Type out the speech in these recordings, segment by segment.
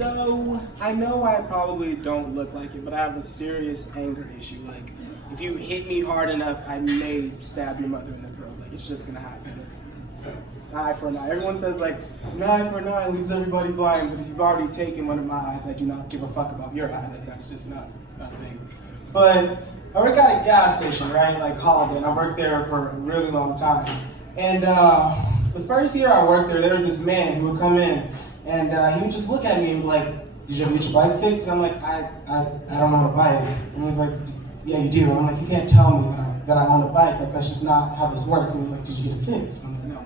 So, I know I probably don't look like it, but I have a serious anger issue. Like, if you hit me hard enough, I may stab your mother in the throat. Like, it's just gonna happen. It's an eye for an eye. Everyone says, like, an eye for an eye leaves everybody blind, but if you've already taken one of my eyes, I do not give a fuck about your eye. Like, that's just not, it's not a thing. But I work at a gas station, right? Like Holiday, and I worked there for a really long time. And the first year I worked there was this man who would come in, and he would just look at me and be like, "Did you ever get your bike fixed?" And I'm like, I don't own a bike. And he's like, "Yeah, you do." And I'm like, "You can't tell me that I own a bike. Like, that's just not how this works." And he's like, "Did you get it fixed?" And I'm like, "No,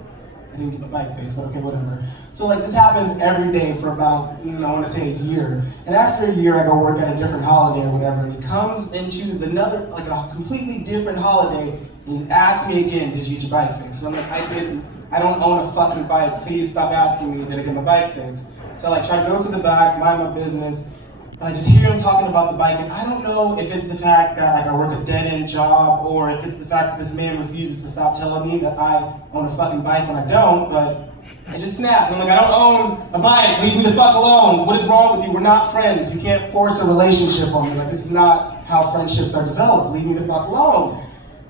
I didn't get my bike fixed, but okay, whatever." So like this happens every day for about, I want to say a year. And after a year, I go work at a different holiday or whatever, and he comes into another, like a completely different holiday, and he asks me again, "Did you get your bike fixed?" So I'm like, "I didn't. I don't own a fucking bike. Please stop asking me, did I get my bike fixed?" So I like try to go to the back, mind my business, and I just hear him talking about the bike, and I don't know if it's the fact that like I work a dead-end job, or if it's the fact that this man refuses to stop telling me that I own a fucking bike when I don't, but I just snapped. I'm like, "I don't own a bike, leave me the fuck alone. What is wrong with you? We're not friends. You can't force a relationship on me. Like, this is not how friendships are developed. Leave me the fuck alone."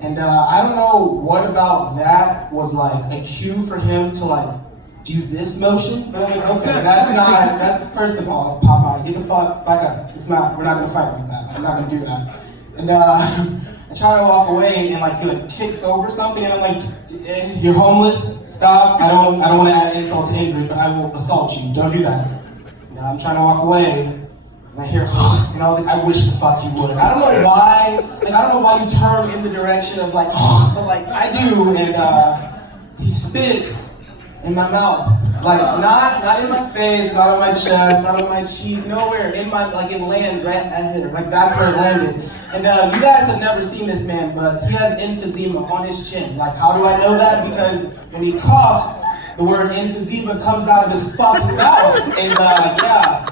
And I don't know what about that was like a cue for him to like do this motion, but I'm like, okay, that's first of all, Popeye, get the fuck back up. It's not, we're not gonna fight like that. I'm not gonna do that. And I try to walk away, and like he like kicks over something, and I'm like, "You're homeless, stop. I don't want to add insult to injury, but I will assault you. Don't do that." And I'm trying to walk away, and I hear, and I was like, "I wish the fuck you would." I don't know why, like I don't know why you turn in the direction of like, but like I do, and he spits in my mouth, like not in my face, not on my chest, not on my cheek, nowhere in my, like it lands right at here, like that's where it landed. And you guys have never seen this man, but he has emphysema on his chin. Like, how do I know that? Because when he coughs, the word emphysema comes out of his fucking mouth. And yeah,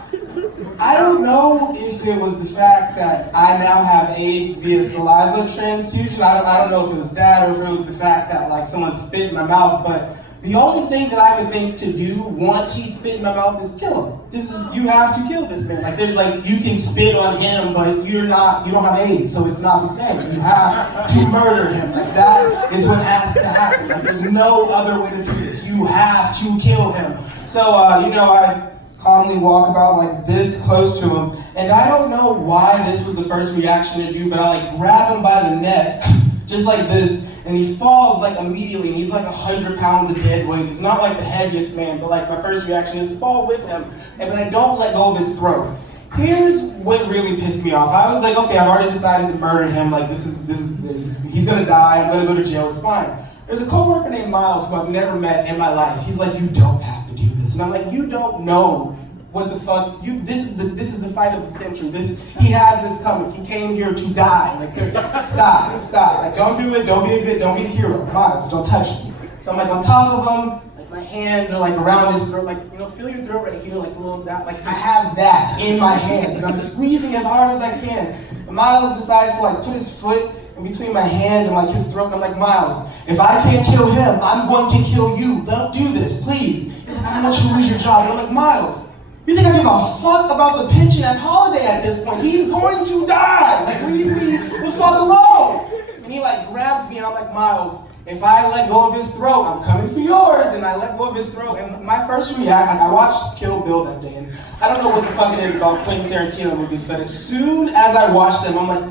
I don't know if it was the fact that I now have AIDS via saliva transfusion. I don't know if it was that, or if it was the fact that like someone spit in my mouth, but the only thing that I could think to do once he spit in my mouth is kill him. You have to kill this man. Like you can spit on him, but you don't have AIDS, so it's not the same. You have to murder him. Like that is what has to happen. Like there's no other way to do this. You have to kill him. So I calmly walk about like this close to him, and I don't know why this was the first reaction to do, but I like grab him by the neck, just like this. And he falls like immediately, and he's like 100 pounds of dead weight. He's not like the heaviest man, but like my first reaction is to fall with him, and then I don't let go of his throat. Here's what really pissed me off. I was like, okay, I've already decided to murder him. Like he's gonna die. I'm gonna go to jail. It's fine. There's a coworker named Miles who I've never met in my life. He's like, "You don't have to do this," and I'm like, "You don't know what the fuck? This is the fight of the century. He has this coming. He came here to die. Like, stop. Like, don't do it. Don't be a hero. Miles, don't touch me." So I'm like on top of him. Like my hands are like around his throat. Like feel your throat right here, like a little that. Like I have that in my hands, and I'm squeezing as hard as I can. And Miles decides to like put his foot in between my hand and like his throat. And I'm like, "Miles, if I can't kill him, I'm going to kill you. Don't do this, please." He's like, "I don't want you to lose your job." And I'm like, "Miles, you think I give a fuck about the pension at Holiday at this point? He's going to die. Like, leave me the fuck alone." And he like grabs me, and I'm like, "Miles, if I let go of his throat, I'm coming for yours." And I let go of his throat, and my first reaction, like I watched Kill Bill that day, and I don't know what the fuck it is about Quentin Tarantino movies, but as soon as I watched them, I'm like,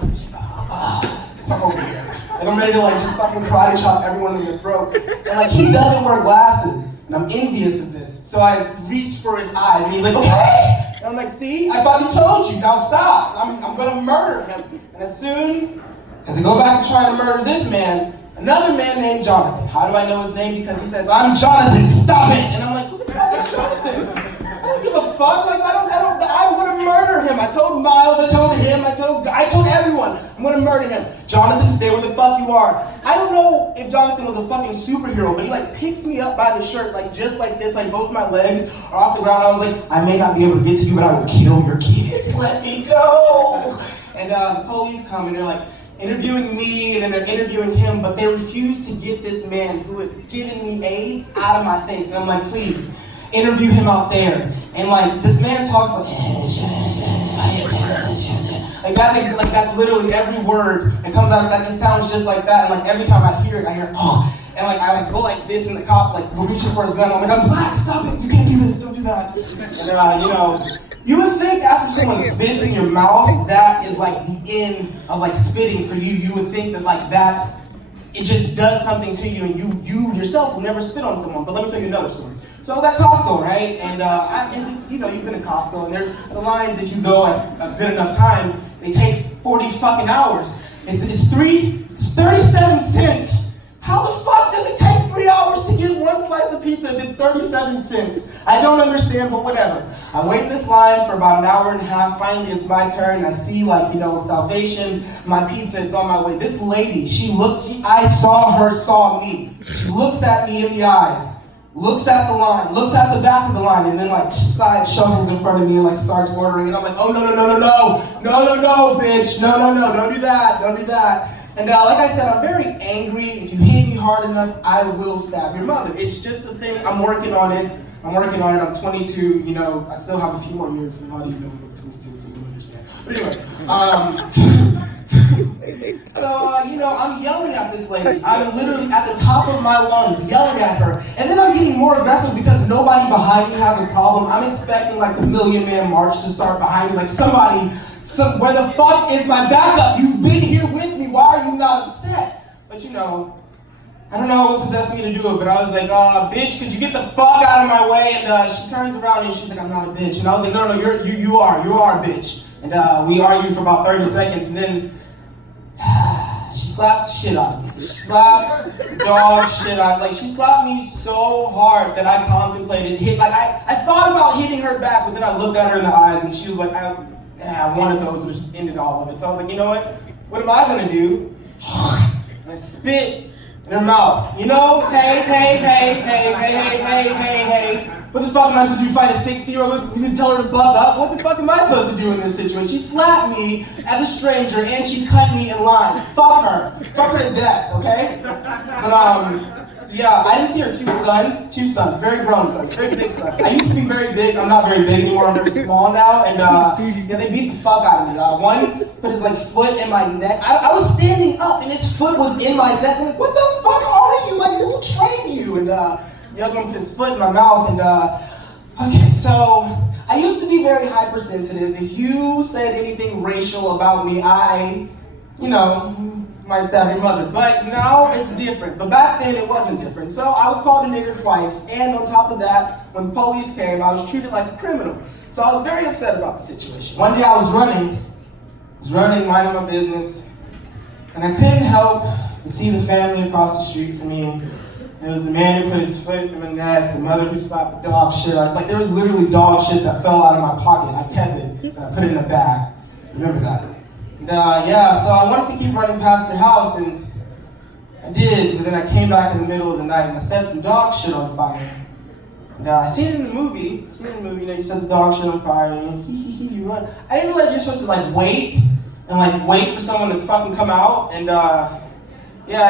fuck over here. Like I'm ready to like just fucking karate chop everyone in the throat. And like he doesn't wear glasses. And I'm envious of this. So I reach for his eyes, and he's like, "Okay." And I'm like, "See, I fucking told you, now stop. I'm gonna murder him." And as soon as I go back to trying to murder this man, another man named Jonathan. How do I know his name? Because he says, "I'm Jonathan, stop it." And I'm like, "Who the fuck is Jonathan? I don't give a fuck. Like, I'm gonna murder him. I told Miles, I told him, I told everyone, I'm gonna murder him. Jonathan, stay where the fuck you are." I don't know if Jonathan was a fucking superhero, but he like picks me up by the shirt, like just like this, like both my legs are off the ground. I was like, "I may not be able to get to you, but I will kill your kids. Let me go." And the police come, and they're like interviewing me, and then they're interviewing him, but they refuse to get this man who had given me AIDS out of my face. And I'm like, "Please, interview him out there. And like, this man talks like that's literally every word that comes out, that it sounds just like that. And like every time I hear it, I hear, oh. And like I like go like this, and the cop like reaches for his gun. I'm like, I'm black, stop it, you can't do this, don't do that. And you would think after someone spits in your mouth, that is like the end of like spitting for you. You would think that like it just does something to you, and you yourself will never spit on someone. But let me tell you another story. So I was at Costco, right? And you've been to Costco, and there's the lines. If you go at a good enough time, they take 40 fucking hours. It's 37 cents. How the fuck does it take 3 hours to get one slice of pizza if it's 37 cents? I don't understand, but whatever. I wait in this line for about an hour and a half. Finally, it's my turn. I see, salvation, my pizza, it's on my way. This lady, I saw me. She looks at me in the eyes, looks at the line, looks at the back of the line, and then side shuffles in front of me and starts ordering. And I'm like, oh, no, bitch. No, don't do that. And like I said, I'm very angry. If you hit me hard enough, I will stab your mother. It's just a thing. I'm working on it. I'm 22. I still have a few more years. So how do you know I'm 22? So you don't understand. But anyway, I'm yelling at this lady. I'm literally at the top of my lungs yelling at her. And then I'm getting more aggressive because nobody behind me has a problem. I'm expecting the Million Man March to start behind me. Somebody, where the fuck is my backup? You've been here with me. Why are you not upset? But I don't know what possessed me to do it, but I was like, bitch, could you get the fuck out of my way? And she turns around and she's like, I'm not a bitch. And I was like, no, you are a bitch. And we argued for about 30 seconds, and then she slapped the shit out of me. She slapped dog shit out of me. She slapped me so hard that I contemplated I thought about hitting her back, but then I looked at her in the eyes, and she was like, one of those would just ended all of it. So I was like, you know what am I gonna do? And I spit in her mouth. Hey. What the fuck am I supposed to do, fight a 60-year-old? You tell her to buck up? What the fuck am I supposed to do in this situation? She slapped me as a stranger, and she cut me in line. Fuck her. Fuck her to death, okay? But yeah, I didn't see her two sons, very grown sons, very big sons. I used to be very big. I'm not very big anymore. I'm very small now. And they beat the fuck out of me. One put his foot in my neck. I was standing up, and his foot was in my neck. I'm like, what the fuck are you? Who trained you? And the other one put his foot in my mouth. And okay, so I used to be very hypersensitive. If you said anything racial about me, I might stab your mother. But now it's different. But back then it wasn't different. So I was called a nigger twice, and on top of that, when police came, I was treated like a criminal. So I was very upset about the situation. One day I was running, minding my business, and I couldn't help but see the family across the street from me. There was the man who put his foot in my neck, the mother who slapped the dog shit. There was literally dog shit that fell out of my pocket. I kept it, and I put it in a bag. Remember that. And so I wanted to keep running past their house, and I did, but then I came back in the middle of the night and I set some dog shit on fire. And I seen it in the movie, you set the dog shit on fire, and you run. I didn't realize you're supposed to wait for someone to fucking come out, and I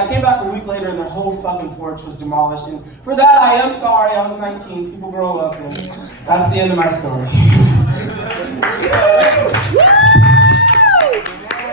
came back a week later and their whole fucking porch was demolished, and for that I am sorry. I was 19, people grow up, and that's the end of my story.